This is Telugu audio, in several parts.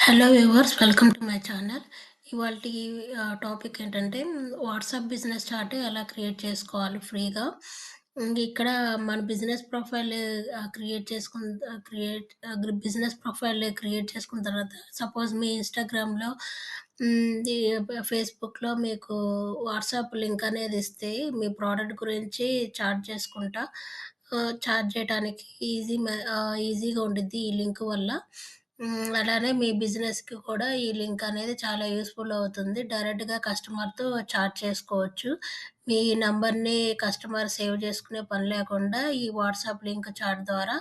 Hello viewers, welcome to my channel. ఇవాల్టి టాపిక్ ఏంటంటే వాట్సాప్ బిజినెస్ చార్ట్ ఎలా క్రియేట్ చేసుకోవాలి ఫ్రీగా. ఇక్కడ మన బిజినెస్ ప్రొఫైల్ క్రియేట్ చేసుకున్న తర్వాత సపోజ్ మీ ఇన్‌స్టాగ్రామ్‌లో ఈ ఫేస్‌బుక్‌లో మీకు వాట్సాప్ లింక్ అనేది ఇస్తే మీ ప్రోడక్ట్ గురించి చాట్ చేసుకుంటా చాట్ చేయడానికి ఈజీగా ఉండిద్ది ఈ లింక్ వల్ల. అలానే మీ బిజినెస్‌కి కూడా ఈ లింక్ అనేది చాలా యూజ్‌ఫుల్ అవుతుంది. డైరెక్ట్‌గా కస్టమర్‌తో చాట్ చేసుకోవచ్చు. మీ నంబర్‌ని కస్టమర్ సేవ్ చేసుకునే పని లేకుండా ఈ వాట్సాప్ లింక్ చాట్ ద్వారా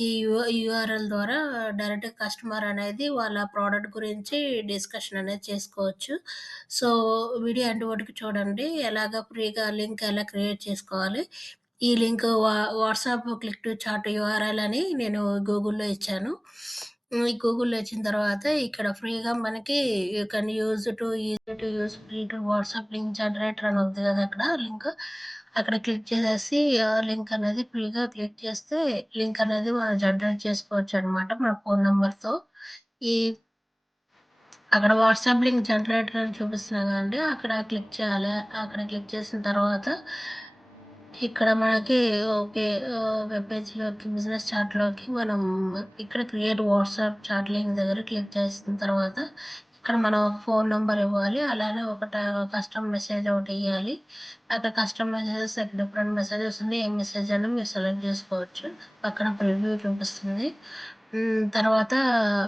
ఈ యూఆర్ఎల్ ద్వారా డైరెక్ట్‌గా కస్టమర్ అనేది వాళ్ళ ప్రోడక్ట్ గురించి డిస్కషన్ అనేది చేసుకోవచ్చు. సో, వీడియో ఎండ్ వరకు చూడండి. ఎలాగా ఫ్రీగా లింక్ ఎలా క్రియేట్ చేసుకోవాలి. ఈ link WhatsApp click to chat URL అని నేను గూగుల్‌లో ఇచ్చాను. ఈ గూగుల్‌లో ఇచ్చిన తర్వాత ఇక్కడ ఫ్రీగా మనకి you can easy to use free to WhatsApp link generator అని ఉంది కదా అక్కడ లింక్. అక్కడ క్లిక్ చేసేసి లింక్ అనేది ఫ్రీగా క్లిక్ చేస్తే లింక్ అనేది మనం జనరేట్ చేసుకోవచ్చనమాట మన ఫోన్ నంబర్‌తో. ఈ అక్కడ వాట్సాప్ లింక్ జనరేటర్ అని చూపిస్తుంది కదండీ! అక్కడ క్లిక్ చేయాలి. అక్కడ క్లిక్ చేసిన తర్వాత ఇక్కడ మనకి ఓకే. వెబ్ పేజ్‌లోకి బిజినెస్ చాట్‌లోకి మనం ఇక్కడ క్రియేట్ వాట్సాప్ చాట్ లింక్ దగ్గర క్లిక్ చేసిన తర్వాత ఇక్కడ మనం ఒక ఫోన్ నంబర్ ఇవ్వాలి. అలానే కస్టమ్ మెసేజ్ ఒకటి ఇయ్యాలి. అక్కడ కస్టమ్ మెసేజెస్ డిఫరెంట్ మెసేజెస్ ఉన్నాయి. ఏ మెసేజ్ అయినా మీరు సెలెక్ట్ చేసుకోవచ్చు. పక్కన ప్రివ్యూ చూపిస్తుంది. తర్వాత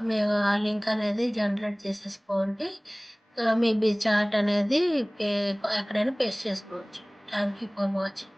మీరు ఆ లింక్ అనేది జనరేట్ చేసేసుకోండి. మీ చాట్ అనేది ఎక్కడైనా పేస్ట్ చేసుకోవచ్చు. Thank you for watching.